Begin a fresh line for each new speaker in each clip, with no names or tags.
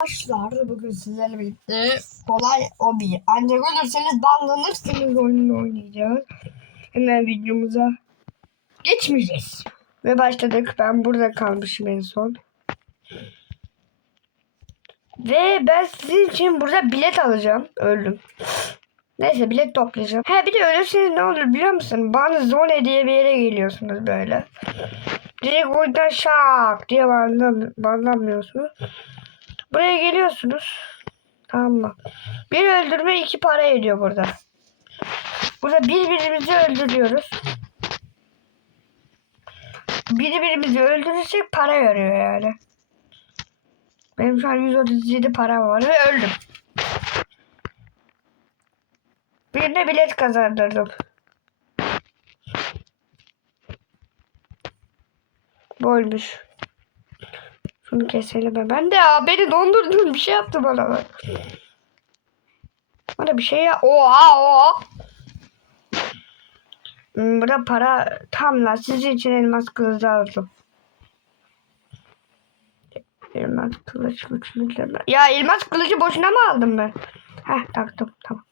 Arkadaşlar bugün sizlerle birlikte kolay obi. Ancak ölürseniz banlanırsınız oyununu oynayacağız. Hemen videomuza geçmeyeceğiz. Ve başladık. Ben burada kalmışım en son. Ve ben sizin için burada bilet alacağım. Öldüm. Neyse bilet toplayacağım. He bir de ölürseniz ne olur biliyor musun? Bana zone diye bir yere geliyorsunuz böyle. Direkt oradan şak diye banlan- banlanmıyorsunuz. Buraya geliyorsunuz. Tamam mı? Bir öldürme iki para ediyor burada. Burada birbirimizi öldürüyoruz. Birbirimizi öldürürsek para veriyor yani. Benim şu an 137 para var ve öldüm. Birine bilet kazandırdım. Bu ölmüş. Şunu keselim hemen de ya beni dondurdun bir şey yaptı bana bak. Bana bir şey ya. Oha oha. Hmm, Burada para tam la sizin için elmas kılıcı aldım. Elmas kılıç güçlü. Ya elmas kılıcı boşuna mı aldım ben? Heh taktım tamam.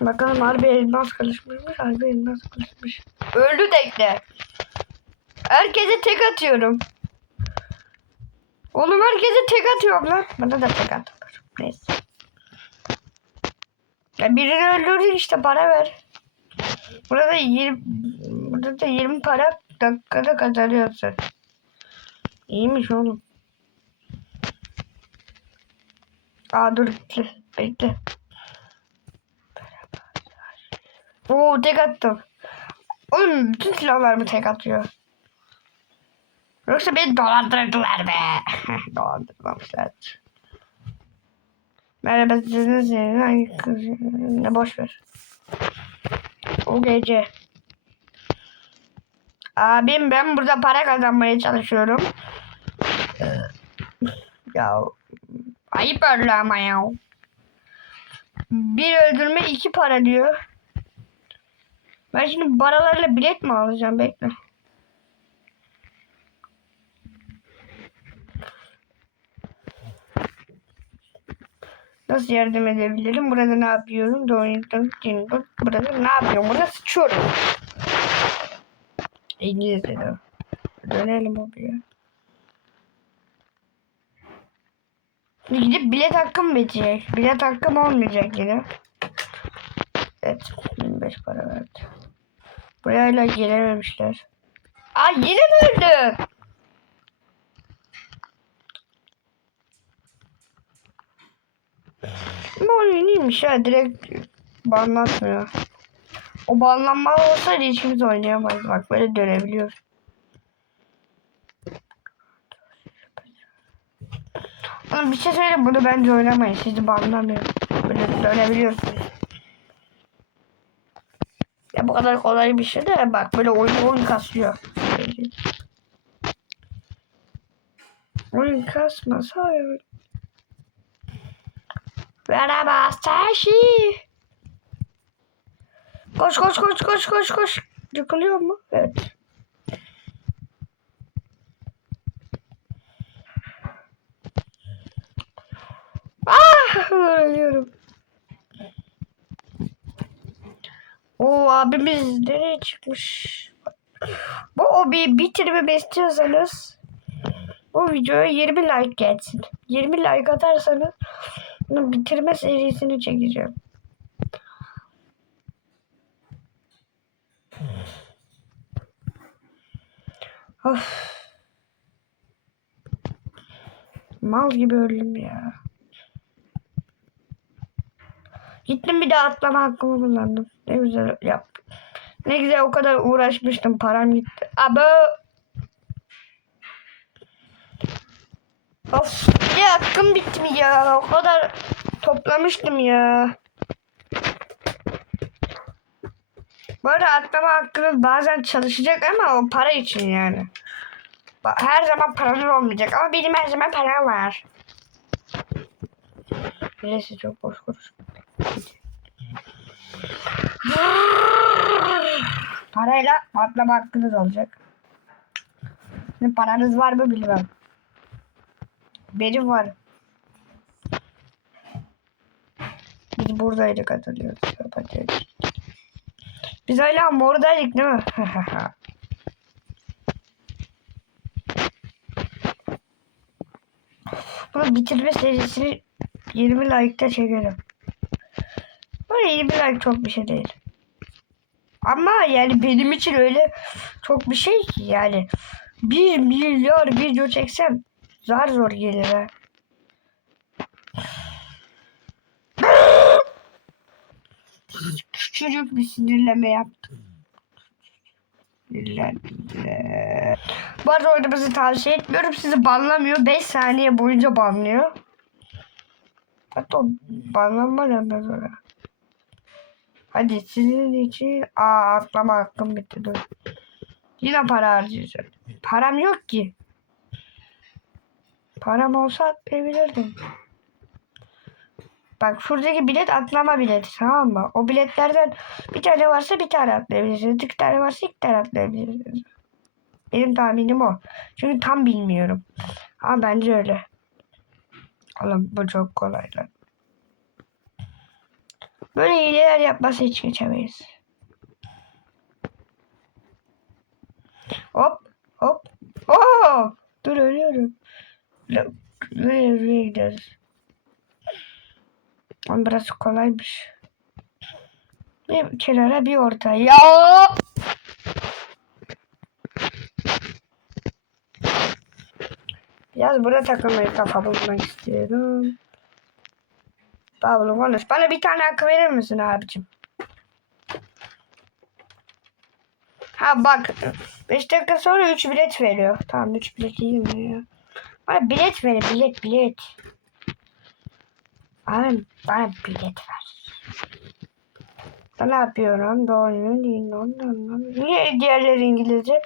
Bakalım harbi elmas kılıçmış harbi elmas kılıçmış. Öldü tekne. Herkese tek atıyorum. Oğlum herkese tek atıyorum lan. Bana da tek at. Neyse. Ya birini öldürdün işte para ver. Burada 20 burada da 20 para dakikada kazanıyorsun. İyiymiş oğlum. Aa dur bekle. Bekle. Oo tek attım. Oğlum bütün silahlarımı tek atıyor. Yoksa beni dolandırdılar be. Dolandırmamışlar. Merhaba sizin senin hangi kız? Ne boş ver. O gece. Abim ben burada para kazanmaya çalışıyorum. ya ayıp öyle ama ya. Bir öldürme iki para diyor. Ben şimdi paralarla bilet mi alacağım bekle. Nasıl yardım edebilirim? Burada ne yapıyorum? Burada ne yapıyorum? Burada sıçıyorum. İngilizce'de. Dönelim oraya. Gidip bilet hakkım bitecek. Bilet hakkım olmayacak yine. Evet. 25 para verdi. Buraya hala gelememişler. Aa yine mi öldü? Bu oyun iyiymiş ya direkt banlatmıyor. O banlanma olsaydı hiçbirimiz oynayamaz. Bak böyle dönebiliyoruz. Oğlum bir şey söyleyeyim bunu bence oynamayın. Sizi banlamıyor. Böyle dönebiliyorsunuz. Ya bu kadar kolay bir şey de bak böyle oyun oyun kasıyor. Oyun kasmasa evet. Merhaba Sashi. Koş koş koş koş koş koş. Yıkılıyor mu? Evet. Ah! Ölüyorum. O abimiz nereye çıkmış? Bu obi bitirmemi istiyorsanız bu videoya 20 like gelsin. 20 like atarsanız bunu bitirme serisini çekeceğim. Of. Mal gibi öldüm ya. Gittim bir daha atlama hakkımı kullandım. Ne güzel yap. Ne güzel o kadar uğraşmıştım. Param gitti. Abo. Of. Ya hakkım bitti ya? O kadar toplamıştım ya. Bu arada atlama hakkınız bazen çalışacak ama o para için yani. Her zaman paranız olmayacak ama benim her zaman param var. Birisi çok boş konuşuyor. Parayla atlama hakkınız olacak. Sizin paranız var mı bilmem. Benim var. Biz buradaydık hatırlıyoruz. Biz hala mordaydık değil mi? Bunu bitirme serisini 20 like'ta çekerim. Böyle 20 like çok bir şey değil. Ama yani benim için öyle çok bir şey ki yani. 1 milyar video çeksem zar zor gelir ha. Küçücük bir sinirleme yaptım. Sinirlendim. Bu arada oynamanızı tavsiye etmiyorum. Sizi banlamıyor. 5 saniye boyunca banlıyor. Hatta banlanma denmez ona. Hadi sizin için aa atlama hakkım bitti dur. Yine para harcayacağım. Param yok ki. Param olsa atlayabilirdim. Bak şuradaki bilet atlama bileti tamam mı? O biletlerden bir tane varsa bir tane atlayabilirsiniz. İki tane varsa iki tane atlayabilirsiniz. Benim tahminim o. Çünkü tam bilmiyorum. Ama bence öyle. Oğlum bu çok kolay lan. Böyle hileler yapması hiç geçemeyiz. Hop hop. Oo! Dur ölüyorum. Lan, Nereye gidiyoruz? Ama biraz kolaymış. Bir kenara bir orta. Ya! Biraz burada takılmayı kafa bulmak istiyorum. Pablo konuş. Bana bir tane hakkı verir misin abicim? Ha bak. 5 dakika sonra 3 bilet veriyor. Tamam 3 bilet iyi mi ya? Bana bilet ver bilet bilet. Bana, bana bilet ver. Ben ne yapıyorum? Doğru değil. Niye diğerleri İngilizce?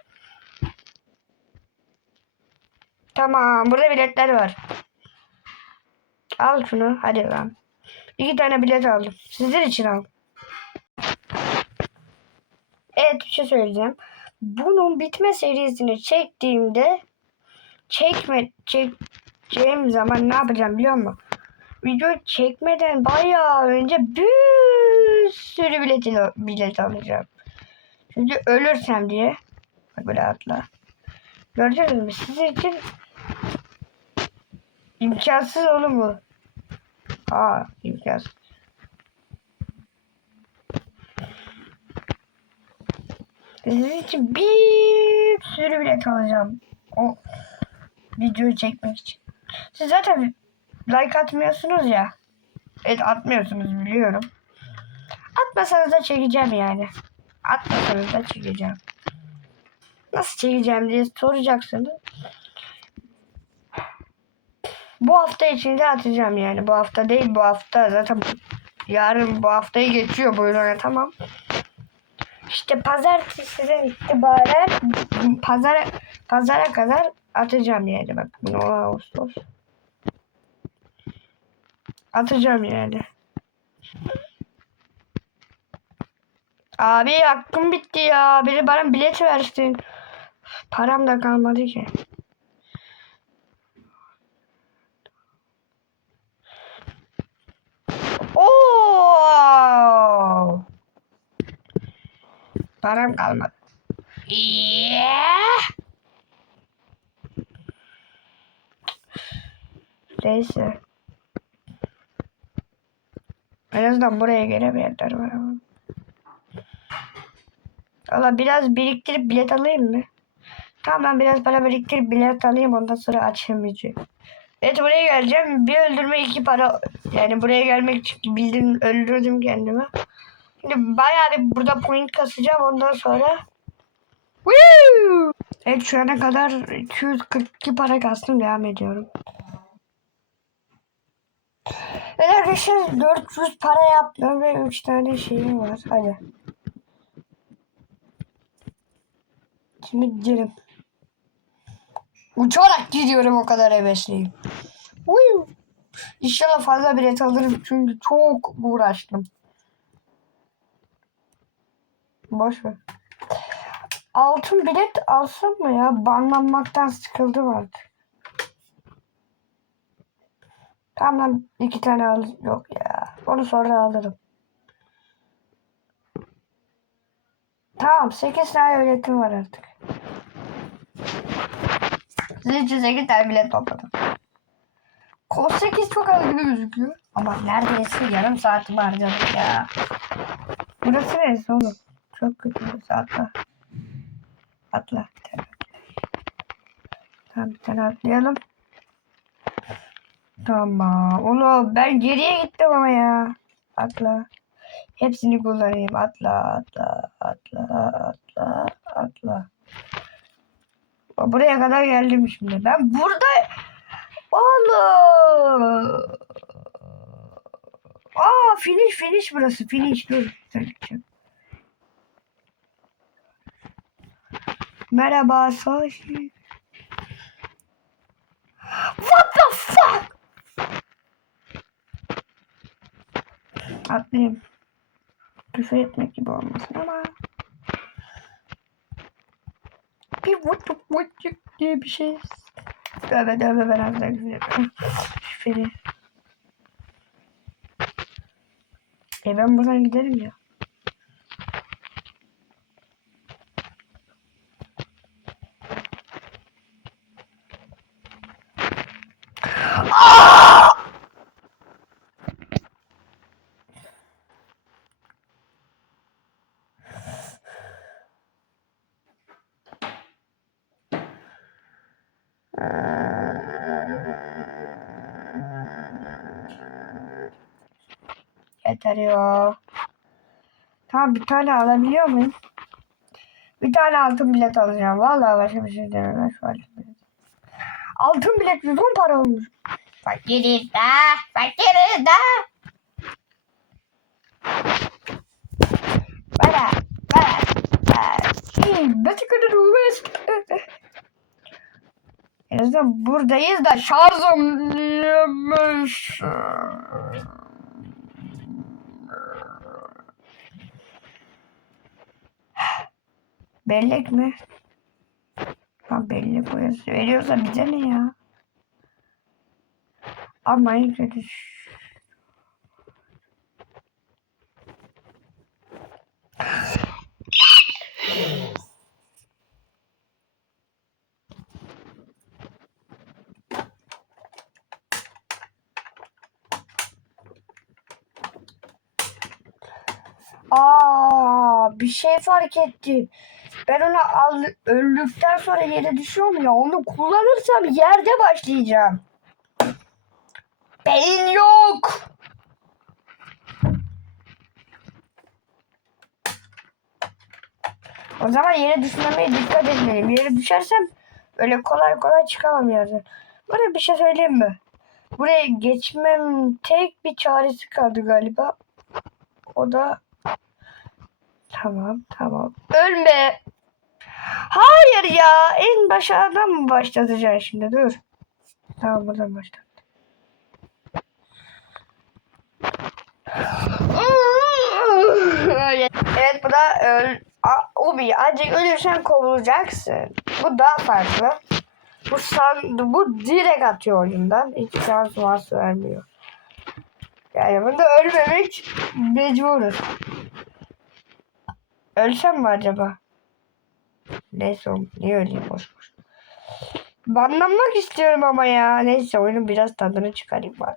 Tamam. Burada biletler var. Al şunu. Hadi lan. İki tane bilet aldım. Sizin için al. Evet bir şey söyleyeceğim. Bunun bitme serisini çektiğimde çekme çekeceğim zaman ne yapacağım biliyor musun? Video çekmeden bayağı önce bir sürü bilet, bilet alacağım. Çünkü ölürsem diye. Bak böyle atla. Gördünüz mü? Sizin için imkansız oğlum bu. Aa imkansız. Sizin için bir sürü bilet alacağım. O videoyu çekmek için. Siz zaten like atmıyorsunuz ya. Evet atmıyorsunuz biliyorum. Atmasanız da çekeceğim yani. Atmasanız da çekeceğim. Nasıl çekeceğim diye soracaksınız. Bu hafta içinde atacağım yani. Bu hafta değil bu hafta zaten yarın bu haftayı geçiyor buyurun tamam. İşte pazartesiden itibaren pazara pazara kadar atacağım yani bak. bunu Ağustos. Atacağım yani. Abi hakkım bitti ya. Biri bana bilet versin. Param da kalmadı ki. Oo! Param kalmadı. Yeah! Neyse. En azından buraya gelemeyenler var ama. Valla biraz biriktirip bilet alayım mı? Tamam ben biraz para biriktirip bilet alayım ondan sonra açamayacağım. Evet buraya geleceğim. Bir öldürme iki para. Yani buraya gelmek için bildim öldürdüm kendimi. Şimdi bayağı bir burada point kasacağım ondan sonra. Woo! Evet şu ana kadar 242 para kastım devam ediyorum. Arkadaşlar 400 para yaptım ve 3 tane şeyim var. Hadi. Şimdi gidelim. Uçarak gidiyorum o kadar hevesliyim. Uyu. İnşallah fazla bilet alırım çünkü çok uğraştım. Boş ver. altın bilet alsam mı ya? Banlanmaktan sıkıldım artık. Tamam iki tane al. Yok ya. Onu sonra alırım. Tamam 8 tane öğretim var artık. Sizin için 8 tane bilet topladım. Kol 8 çok az gibi gözüküyor. Ama neredeyse yarım saatimi harcadık ya. Burası neresi oğlum? Çok kötü burası atla. Atla. Tamam bir tane atlayalım. Tamam. Oğlum ben geriye gittim ama ya. Atla. Hepsini kullanayım. Atla, atla, atla, atla, atla. Buraya kadar geldim şimdi. Ben burada... Oğlum. Aa finish finish burası. Finish dur. Merhaba Sashi. What the fuck? Atlayayım. Küfür etmek gibi olmasın ama. Bir vutuk vutuk diye bir şey. Dövbe dövbe ben az daha küfür yapıyorum. Şüpheli. E ben buradan giderim ya. Ya. Tamam bir tane alabiliyor muyum? Bir tane altın bilet alacağım. Vallahi başka bir şey demem. Şu altın bilet. Altın bilet 110 para olmuş. Fakiriz de. Fakiriz de. Bana. Bana. Nasıl kadar? En azından buradayız da şarjım Bellek mi? Ha bellek boyası veriyorsa bize ne ya? Ama en kötü Aa, bir şey fark ettim. Ben onu al, öldükten sonra yere düşüyorum ya. Onu kullanırsam yerde başlayacağım. Beyin yok. O zaman yere düşmemeye dikkat etmeliyim. Yere düşersem öyle kolay kolay çıkamam yerden. Bana bir şey söyleyeyim mi? Buraya geçmem tek bir çaresi kaldı galiba. O da Tamam tamam. Ölme. Hayır ya. En başarıdan mı başlatacaksın şimdi? Dur. Tamam buradan başla. evet bu da öl... Ubi ancak ölürsen kovulacaksın. Bu daha farklı. Bu san, bu direkt atıyor oyundan. Hiç şans var vermiyor. Yani bunda ölmemek mecburuz. Ölsem mi acaba? Neyse oğlum. Niye öleyim boş boş. Banlanmak istiyorum ama ya. Neyse oyunun biraz tadını çıkarayım bari.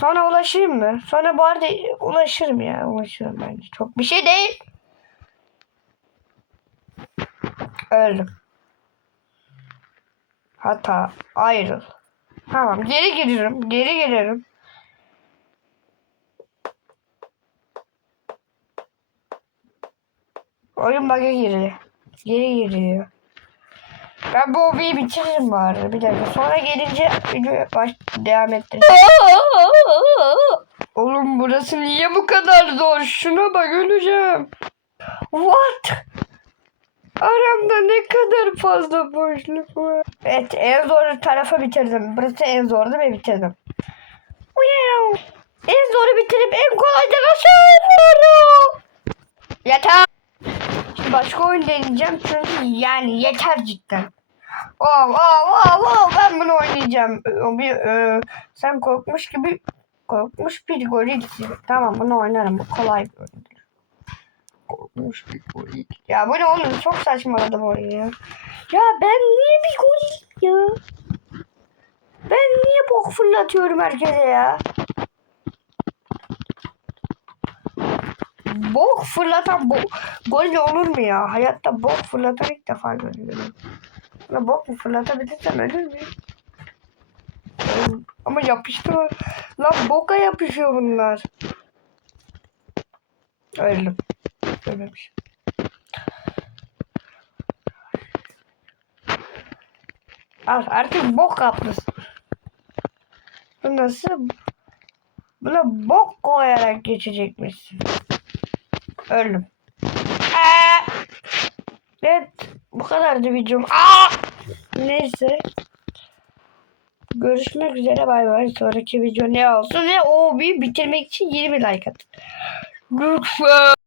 Sonra ulaşayım mı? Sonra bu arada ulaşırım ya. Ulaşırım bence. Çok bir şey değil. Öldüm. Hata. Ayrıl. Tamam. Geri gelirim. Geri gelirim. Oyun bug'a girdi. Geri giriyor. Ben bu hobiyi bitiririm bari. Bir dakika. Sonra gelince baş devam ettireceğim. Oğlum burası niye bu kadar zor? Şuna bak öleceğim. What? Aramda ne kadar fazla boşluk var. Evet en zor tarafı bitirdim. Burası en zordu ve bitirdim. En zoru bitirip en kolaydan aşağı iniyorum. Yeter. Başka oyun deneyeceğim çünkü yani yeter cidden. Oh, oh, oh, oh, ben bunu oynayacağım. Bir, e, sen korkmuş gibi korkmuş bir gorilsin. Tamam bunu oynarım. Bu kolay bir oyundur. Korkmuş bir goril. Ya bu ne oğlum çok saçmaladı bu oyun ya. Ya ben niye bir goril ya? Ben niye bok fırlatıyorum herkese ya? Bok fırlatan bo goril olur mu ya? Hayatta bok fırlatan ilk defa görüyorum. Bana bok mu fırlatabilirsem ölür müyüm? Ama yapıştı. Lan boka yapışıyor bunlar. Öldüm. Ölmemişim. Al artık bok kaplısın. Bu nasıl? Buna bok koyarak geçecekmişsin. Öldüm. Aa! Evet. Bu kadardı videom. Aa! Neyse. Görüşmek üzere bay bay. Sonraki video ne olsun ve o bir bitirmek için 20 like atın. Lütfen.